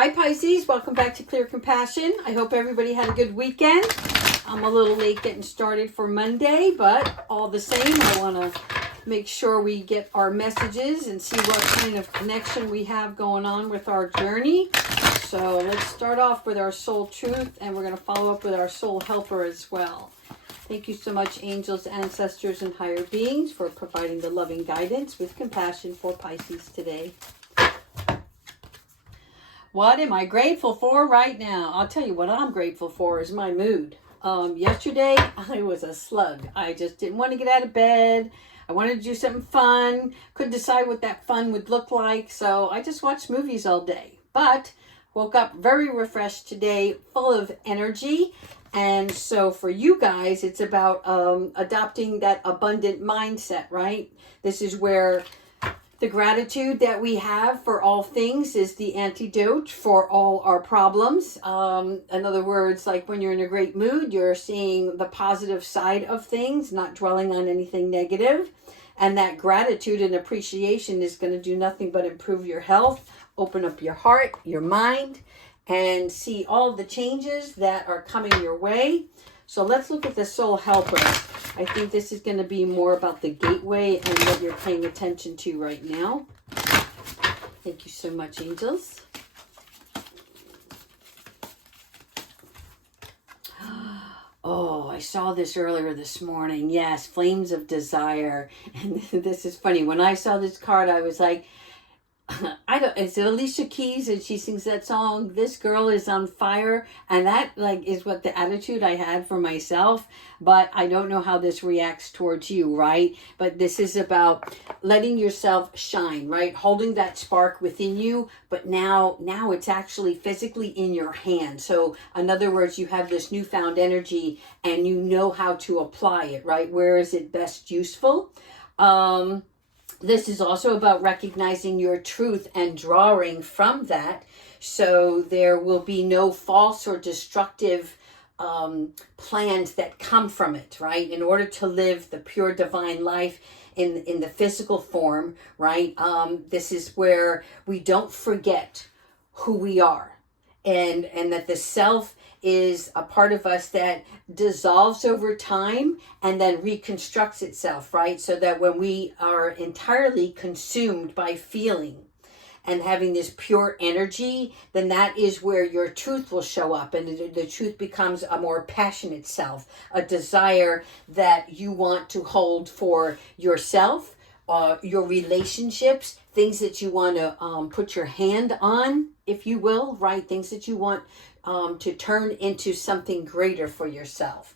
Hi Pisces, welcome back to Clear Compassion. I hope everybody had a good weekend. I'm a little late getting started for Monday, but all the same, I want to make sure we get our messages and see what kind of connection we have going on with our journey. So let's start off with our soul truth, and we're going to follow up with our soul helper as well. Thank you so much, angels, ancestors, and higher beings, for providing the loving guidance with compassion for Pisces today. What am I grateful for right now? I'll tell you what I'm grateful for is my mood. Yesterday, I was a slug. I just didn't want to get out of bed. I wanted to do something fun. Couldn't decide what that fun would look like. So I just watched movies all day. But woke up very refreshed today, full of energy. And so for you guys, it's about adopting that abundant mindset, right? This is where the gratitude that we have for all things is the antidote for all our problems. In other words, like when you're in a great mood, you're seeing the positive side of things, not dwelling on anything negative. And that gratitude and appreciation is going to do nothing but improve your health, open up your heart, your mind, and see all the changes that are coming your way. So let's look at the soul helper. I think this is going to be more about the gateway and what you're paying attention to right now. Thank you so much, angels. Oh, I saw this earlier this morning. Yes, flames of desire. And this is funny. When I saw this card, I was like, is it Alicia Keys, and she sings that song, This Girl Is on Fire, and that is what the attitude I had for myself. But I don't know how this reacts towards you, right? But this is about letting yourself shine, right? Holding that spark within you, but now it's actually physically in your hand. So in other words, you have this newfound energy and you know how to apply it, right? Where is it best useful? This is also about recognizing your truth and drawing from that, so there will be no false or destructive plans that come from it, right? In order to live the pure divine life in the physical form, right? This is where we don't forget who we are, and that the self is a part of us that dissolves over time and then reconstructs itself, right? So that when we are entirely consumed by feeling and having this pure energy, then that is where your truth will show up, and the truth becomes a more passionate self, a desire that you want to hold for yourself, your relationships, things that you want to put your hand on, if you will, right? Things that you want to turn into something greater for yourself.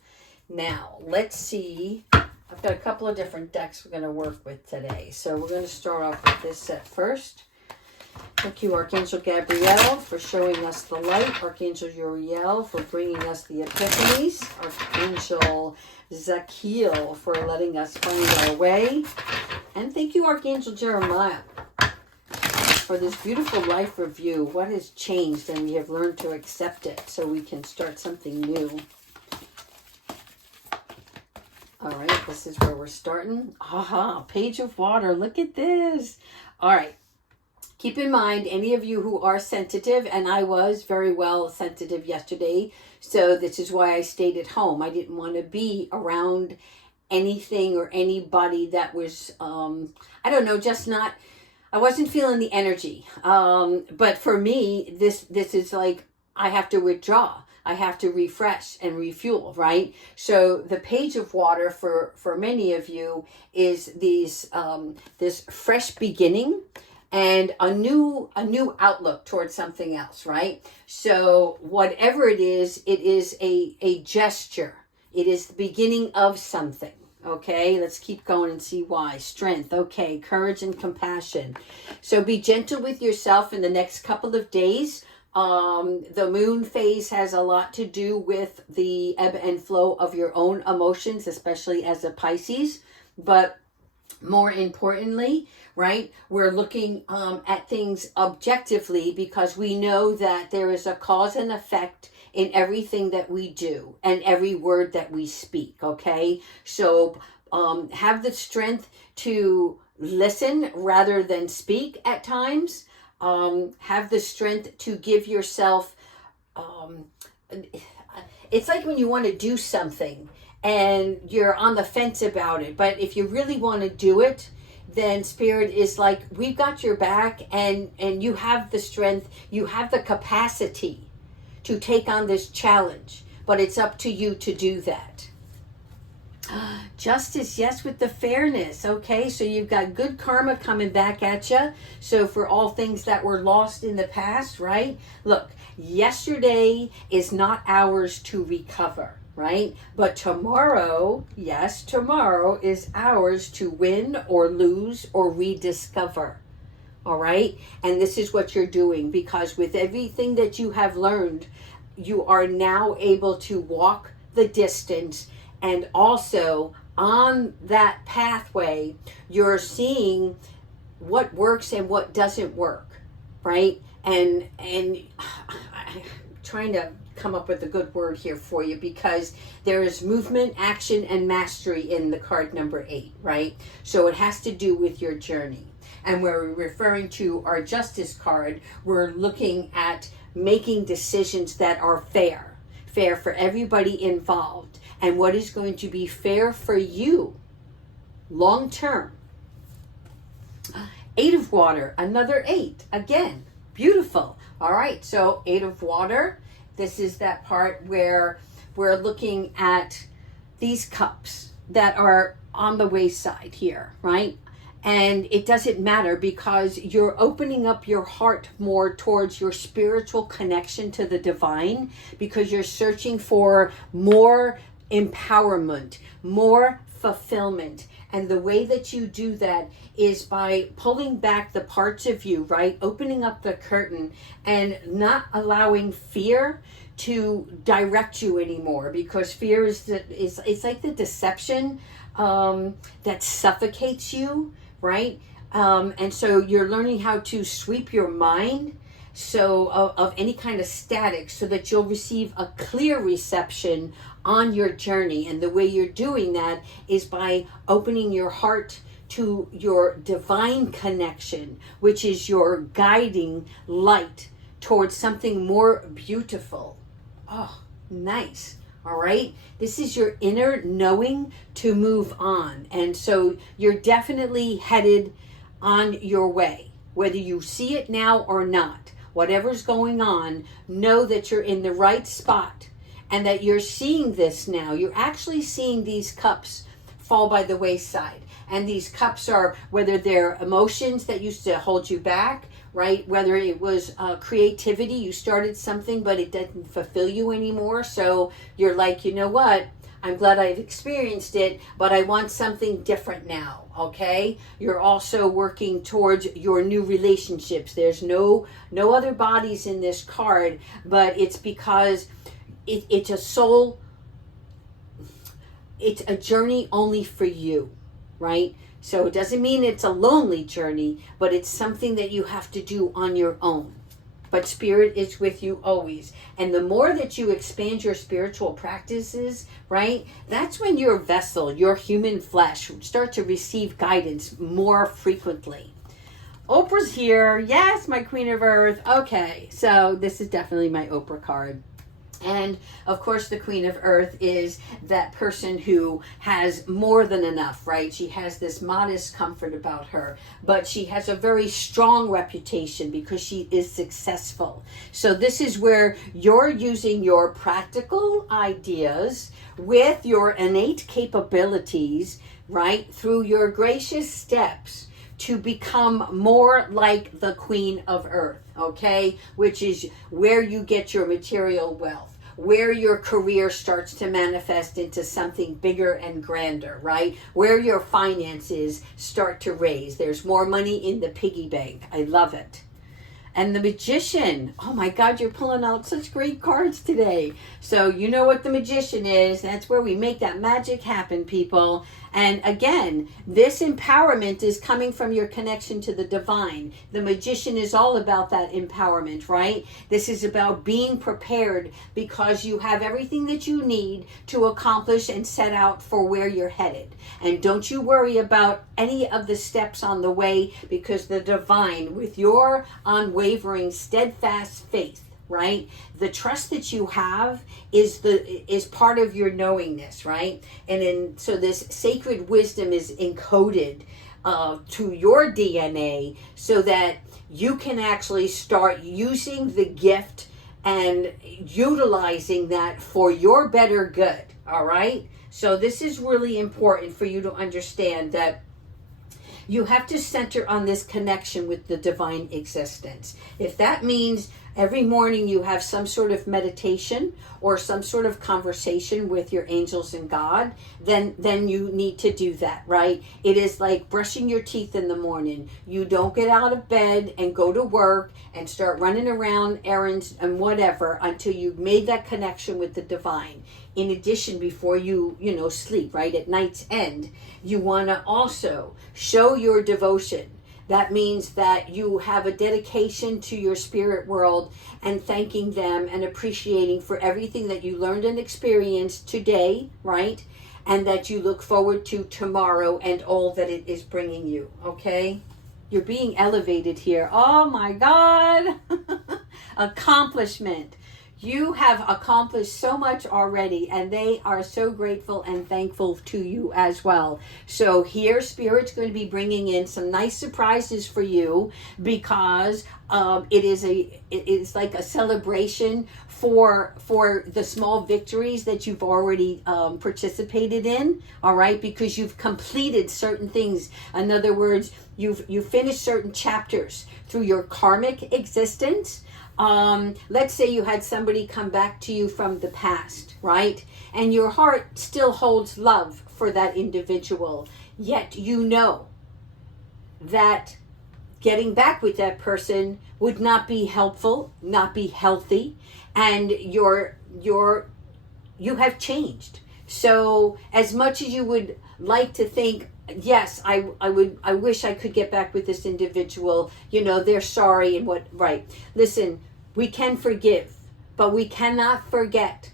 Now, let's see. I've got a couple of different decks we're going to work with today. So we're going to start off with this set first. Thank you, Archangel Gabriel, for showing us the light. Archangel Uriel for bringing us the epiphanies. Archangel Zachiel for letting us find our way. And thank you, Archangel Jeremiah, for this beautiful life review. What has changed, and we have learned to accept it so we can start something new. All right, this is where we're starting. Aha, Page of Water. Look at this. All right. Keep in mind, any of you who are sensitive, and I was very well sensitive yesterday, so this is why I stayed at home. I didn't want to be around anything or anybody that was, I don't know, just not, I wasn't feeling the energy. But for me, this is like, I have to withdraw. I have to refresh and refuel, right? So the Page of Water for many of you is these this fresh beginning and a new outlook towards something else, right? So whatever it is a gesture. It is the beginning of something. Okay, let's keep going and see why. Strength, okay, courage and compassion. So be gentle with yourself in the next couple of days. The moon phase has a lot to do with the ebb and flow of your own emotions, especially as a Pisces. But more importantly, right, we're looking at things objectively, because we know that there is a cause and effect in everything that we do and every word that we speak, okay? So have the strength to listen rather than speak at times. have the strength to give yourself, it's like when you want to do something and you're on the fence about it, but if you really want to do it, then Spirit is like, we've got your back, and you have the strength, you have the capacity to take on this challenge, but it's up to you to do that. Justice, yes, with the fairness. Okay, so you've got good karma coming back at you. So for all things that were lost in the past, right? Look, yesterday is not ours to recover, right? But tomorrow, yes, tomorrow is ours to win or lose or rediscover. All right? And this is what you're doing, because with everything that you have learned, you are now able to walk the distance. And also on that pathway, you're seeing what works and what doesn't work, right? And I'm trying to come up with a good word here for you, because there is movement, action, and mastery in the card number 8, right? So it has to do with your journey. And we're referring to our justice card. We're looking at making decisions that are fair for everybody involved, and what is going to be fair for you long term. 8 of water, another 8, again, beautiful. All right, so 8 of water, this is that part where we're looking at these cups that are on the wayside here, right? And it doesn't matter, because you're opening up your heart more towards your spiritual connection to the divine, because you're searching for more empowerment, more fulfillment. And the way that you do that is by pulling back the parts of you, right? Opening up the curtain and not allowing fear to direct you anymore, because fear is it's like the deception that suffocates you, right? And so you're learning how to sweep your mind of any kind of static, so that you'll receive a clear reception on your journey. And the way you're doing that is by opening your heart to your divine connection, which is your guiding light towards something more beautiful. Oh, nice. All right. This is your inner knowing to move on. And so you're definitely headed on your way, whether you see it now or not. Whatever's going on, know that you're in the right spot, and that you're seeing this now. You're actually seeing these cups fall by the wayside. And these cups are, whether they're emotions that used to hold you back, right? Whether it was creativity, you started something, but it didn't fulfill you anymore. So you're like, you know what? I'm glad I've experienced it, but I want something different now, okay? You're also working towards your new relationships. There's no other bodies in this card, but it's because it's a journey only for you, right? So it doesn't mean it's a lonely journey, but it's something that you have to do on your own. But Spirit is with you always. And the more that you expand your spiritual practices, right, that's when your vessel, your human flesh, start to receive guidance more frequently. Oprah's here. Yes, my Queen of Earth. Okay, so this is definitely my Oprah card. And of course, the Queen of Earth is that person who has more than enough, right? She has this modest comfort about her, but she has a very strong reputation because she is successful. So this is where you're using your practical ideas with your innate capabilities, right, through your gracious steps to become more like the Queen of Earth, okay? Which is where you get your material wealth, where your career starts to manifest into something bigger and grander, right? Where your finances start to raise. There's more money in the piggy bank. I love it. And the Magician. Oh my God, you're pulling out such great cards today. So you know what the Magician is. That's where we make that magic happen, people. And again, this empowerment is coming from your connection to the divine. The Magician is all about that empowerment, right? This is about being prepared because you have everything that you need to accomplish and set out for where you're headed. And don't you worry about any of the steps on the way, because the divine, with your unwavering, steadfast faith, right? The trust that you have is part of your knowingness, right? So this sacred wisdom is encoded to your DNA so that you can actually start using the gift and utilizing that for your better good. All right. So this is really important for you to understand that you have to center on this connection with the divine existence. If that means every morning you have some sort of meditation or some sort of conversation with your angels and God, then you need to do that, right? It is like brushing your teeth in the morning. You don't get out of bed and go to work and start running around errands and whatever until you've made that connection with the divine. In addition, before you sleep, right, at night's end, you want to also show your devotion. That means that you have a dedication to your spirit world and thanking them and appreciating for everything that you learned and experienced today, right? And that you look forward to tomorrow and all that it is bringing you, okay? You're being elevated here. Oh my God. Accomplishment. You have accomplished so much already, and they are so grateful and thankful to you as well. So here, Spirit's going to be bringing in some nice surprises for you, because it is like a celebration for the small victories that you've already participated in. All right, because you've completed certain things. In other words, you've finished certain chapters through your karmic existence. Let's say you had somebody come back to you from the past, right? And your heart still holds love for that individual, yet you know that getting back with that person would not be helpful, not be healthy, and you have changed. So as much as you would like to think, yes, I wish I could get back with this individual, they're sorry and what, right. Listen, we can forgive, but we cannot forget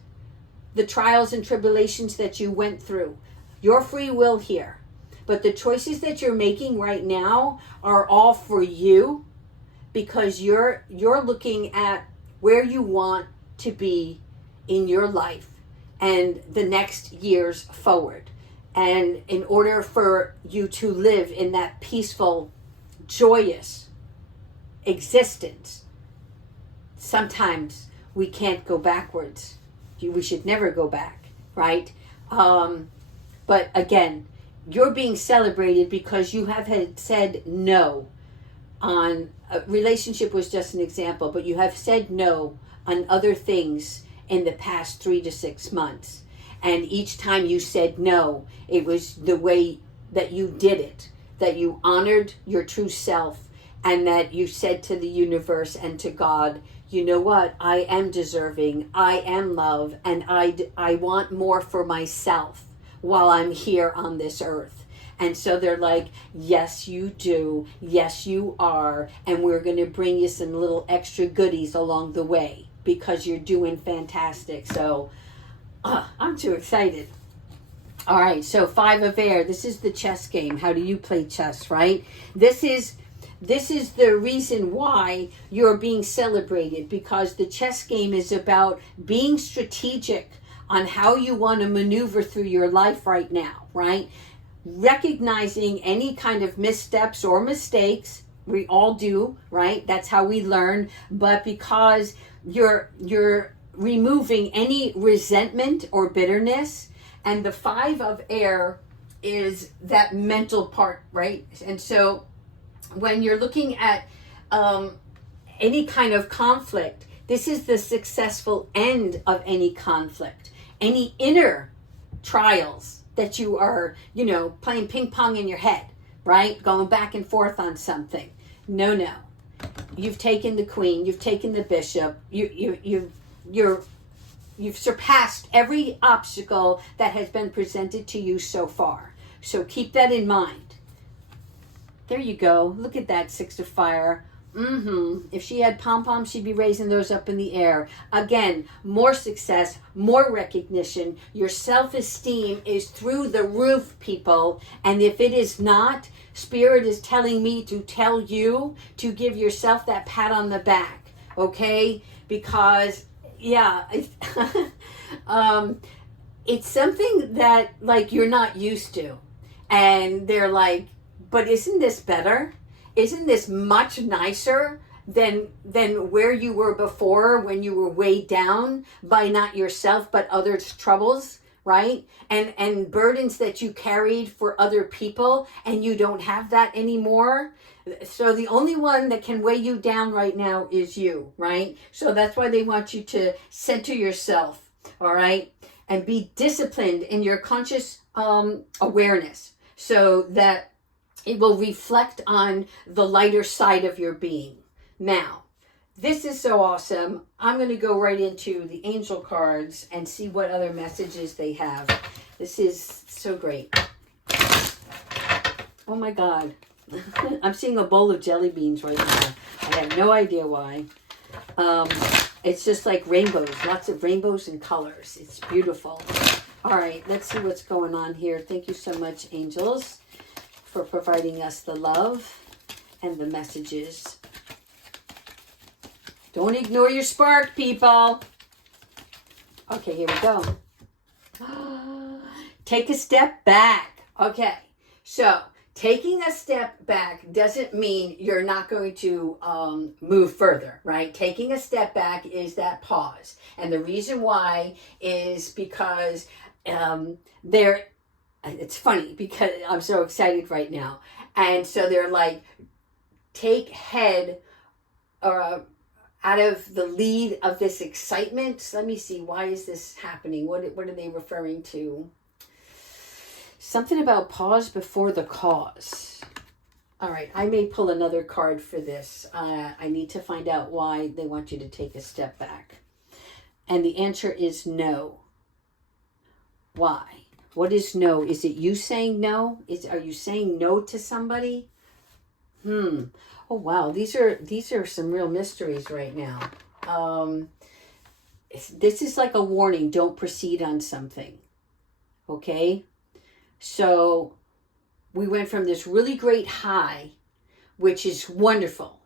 the trials and tribulations that you went through. Your free will here. But the choices that you're making right now are all for you, because you're looking at where you want to be in your life and the next years forward. And in order for you to live in that peaceful, joyous existence, sometimes we can't go backwards. We should never go back, right? But again, you're being celebrated because you have had said no on a relationship was just an example, but you have said no on other things in the past 3 to 6 months. And each time you said no, it was the way that you did it, that you honored your true self, and that you said to the universe and to God, you know what, I am deserving, I am love, and I want more for myself while I'm here on this earth. And so they're like, yes, you do, yes, you are, and we're going to bring you some little extra goodies along the way because you're doing fantastic. So I'm too excited. All right, so 5 of air. This is the chess game. How do you play chess, right? This is the reason why you're being celebrated, because the chess game is about being strategic on how you want to maneuver through your life right now, right? Recognizing any kind of missteps or mistakes. We all do, right? That's how we learn. But because you're removing any resentment or bitterness, and the 5 of air is that mental part, right? And so when you're looking at any kind of conflict, this is the successful end of any conflict. Any inner trials that you are, playing ping pong in your head, right? Going back and forth on something. No. You've taken the queen. You've taken the bishop. You've surpassed every obstacle that has been presented to you so far. So keep that in mind. There you go. Look at that, Six of Fire. If she had pom-poms, she'd be raising those up in the air. Again, more success, more recognition. Your self-esteem is through the roof, people. And if it is not, Spirit is telling me to tell you to give yourself that pat on the back, okay? Because, yeah, it's something that, like, you're not used to. And they're like, but isn't this better? Isn't this much nicer than where you were before, when you were weighed down by not yourself but others' troubles, right? And burdens that you carried for other people, and you don't have that anymore. So the only one that can weigh you down right now is you, right? So that's why they want you to center yourself, all right? And be disciplined in your conscious awareness, so that it will reflect on the lighter side of your being. Now, this is so awesome. I'm going to go right into the angel cards and see what other messages they have. This is so great. Oh my God. I'm seeing a bowl of jelly beans right now. I have no idea why. It's just like rainbows, lots of rainbows and colors. It's beautiful. All right, let's see what's going on here. Thank you so much, angels, for providing us the love and the messages. Don't ignore your spark, people. Okay, here we go. Take a step back. Okay, so taking a step back doesn't mean you're not going to move further, right? Taking a step back is that pause. And the reason why is because it's funny because I'm so excited right now. And so they're like, take head out of the lead of this excitement. Let me see. Why is this happening? What are they referring to? Something about pause before the cause. All right. I may pull another card for this. I need to find out why they want you to take a step back. And the answer is no. Why? What is no? Is it you saying no? Are you saying no to somebody? Oh wow, these are some real mysteries right now. This is like a warning. Don't proceed on something. Okay? So we went from this really great high, which is wonderful,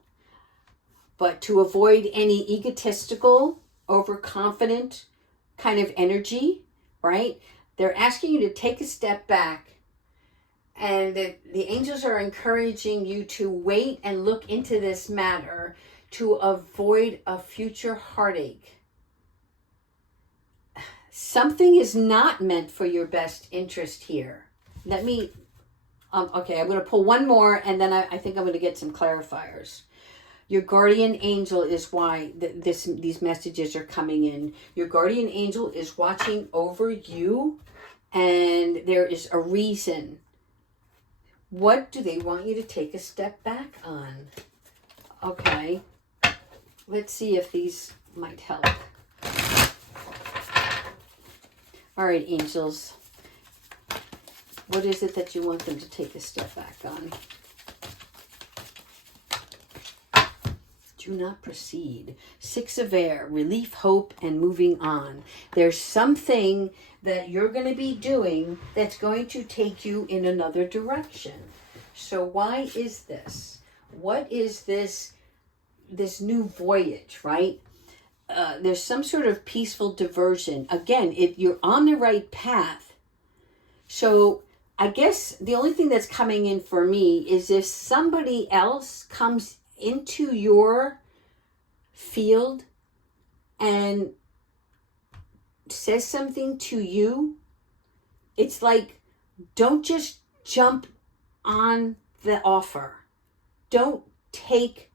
but to avoid any egotistical, overconfident kind of energy, right? They're asking you to take a step back, and the angels are encouraging you to wait and look into this matter to avoid a future heartache. Something is not meant for your best interest here. Let me, okay, I'm going to pull one more, and then I think I'm going to get some clarifiers. Your guardian angel is why these messages are coming in. Your guardian angel is watching over you, and there is a reason. What do they want you to take a step back on? Okay, let's see if these might help. All right, angels. What is it that you want them to take a step back on? Do not proceed. Six of Air, relief, hope, and moving on. There's something that you're going to be doing that's going to take you in another direction. So why is this? What is this new voyage, right? There's some sort of peaceful diversion. Again, if you're on the right path. So I guess the only thing that's coming in for me is if somebody else comes into your field and says something to you, it's like, don't just jump on the offer. Don't take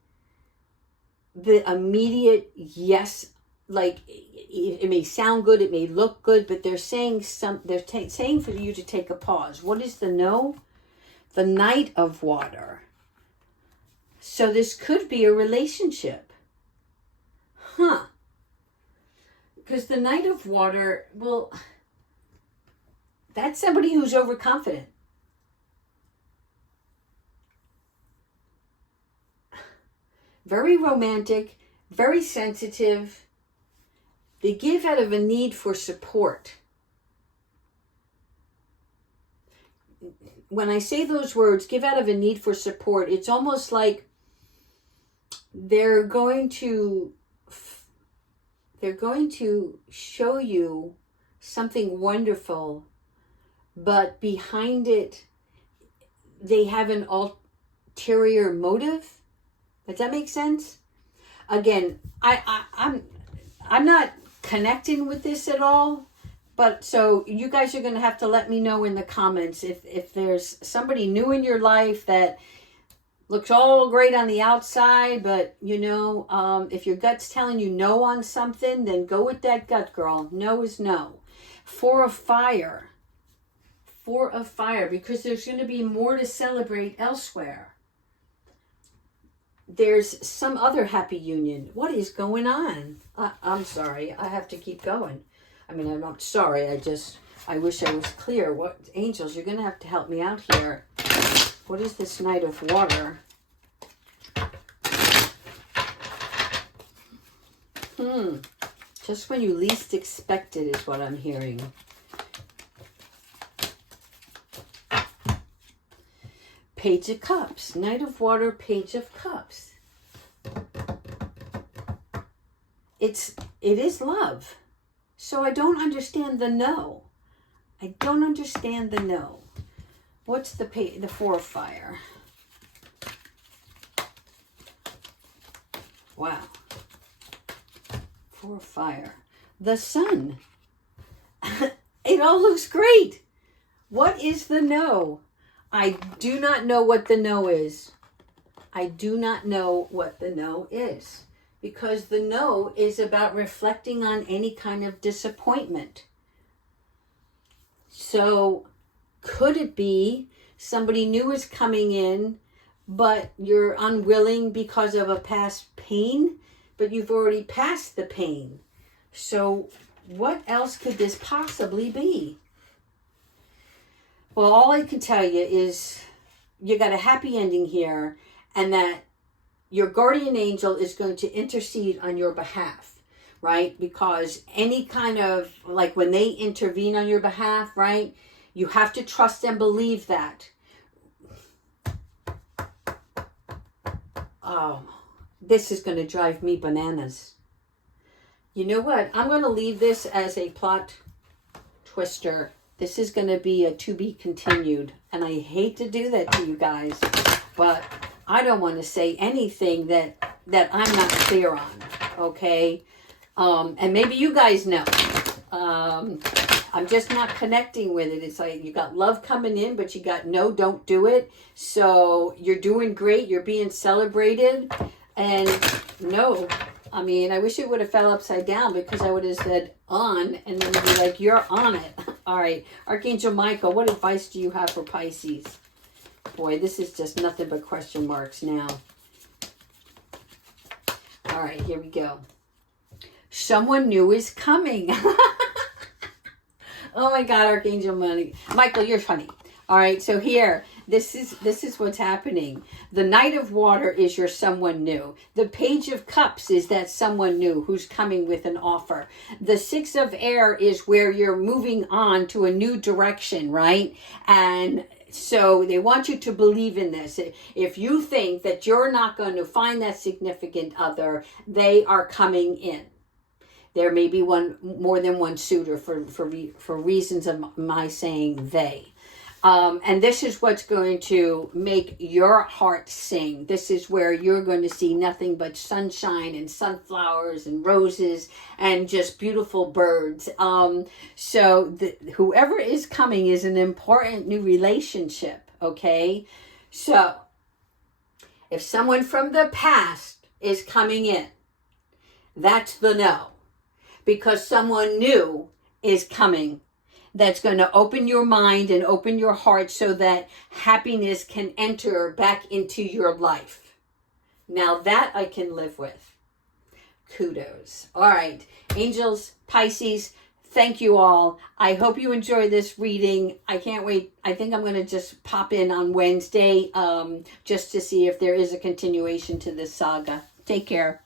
the immediate yes. Like, it may sound good, it may look good, but they're saying saying for you to take a pause. What is the no? The Knight of Water. So this could be a relationship. Huh. Because the Knight of Water, well, that's somebody who's overconfident. Very romantic, very sensitive. They give out of a need for support. When I say those words, give out of a need for support, it's almost like they're going to show you something wonderful, but behind it, they have an ulterior motive. Does that make sense? Again, I'm not connecting with this at all, but so you guys are going to have to let me know in the comments if there's somebody new in your life that looks all great on the outside, but if your gut's telling you no on something, then go with that gut, girl. No is no. Four of Fire, because there's going to be more to celebrate elsewhere. There's some other happy union. What is going on? I'm sorry. I have to keep going. I mean, I'm not sorry. I wish I was clear. What, angels, you're going to have to help me out here. What is this Knight of Water? Just when you least expect it is what I'm hearing. Page of Cups. Knight of Water, Page of Cups. It is love. So I don't understand the no. I don't understand the no. What's the Four of Fire? Wow. Four of Fire. The Sun. It all looks great. What is the no? I do not know what the no is. I do not know what the no is. Because the no is about reflecting on any kind of disappointment. So could it be somebody new is coming in, but you're unwilling because of a past pain, but you've already passed the pain? So what else could this possibly be? Well, all I can tell you is you got a happy ending here, and that your guardian angel is going to intercede on your behalf, right? Because any kind of, like when they intervene on your behalf, right? You have to trust and believe that. Oh, this is going to drive me bananas. You know what? I'm going to leave this as a plot twister. This is going to be a to be continued. And I hate to do that to you guys, but I don't want to say anything that I'm not clear on, okay? And maybe you guys know. I'm just not connecting with it. It's like you got love coming in, but you got no, don't do it. So you're doing great. You're being celebrated. And no, I mean, I wish it would have fell upside down, because I would have said on, and then be like, you're on it. All right. Archangel Michael, what advice do you have for Pisces? Boy, this is just nothing but question marks now. All right, here we go. Someone new is coming. Oh my God, Archangel Michael, you're funny. All right, so here, this is what's happening. The Knight of Water is your someone new. The Page of Cups is that someone new who's coming with an offer. The Six of Air is where you're moving on to a new direction, right? And so they want you to believe in this. If you think that you're not going to find that significant other, they are coming in. There may be more than one suitor for reasons of my saying they. And this is what's going to make your heart sing. This is where you're going to see nothing but sunshine and sunflowers and roses and just beautiful birds. So whoever is coming is an important new relationship, okay? So if someone from the past is coming in, that's the no. Because someone new is coming that's going to open your mind and open your heart so that happiness can enter back into your life. Now that I can live with. Kudos. All right. Angels, Pisces, thank you all. I hope you enjoy this reading. I can't wait. I think I'm going to just pop in on Wednesday just to see if there is a continuation to this saga. Take care.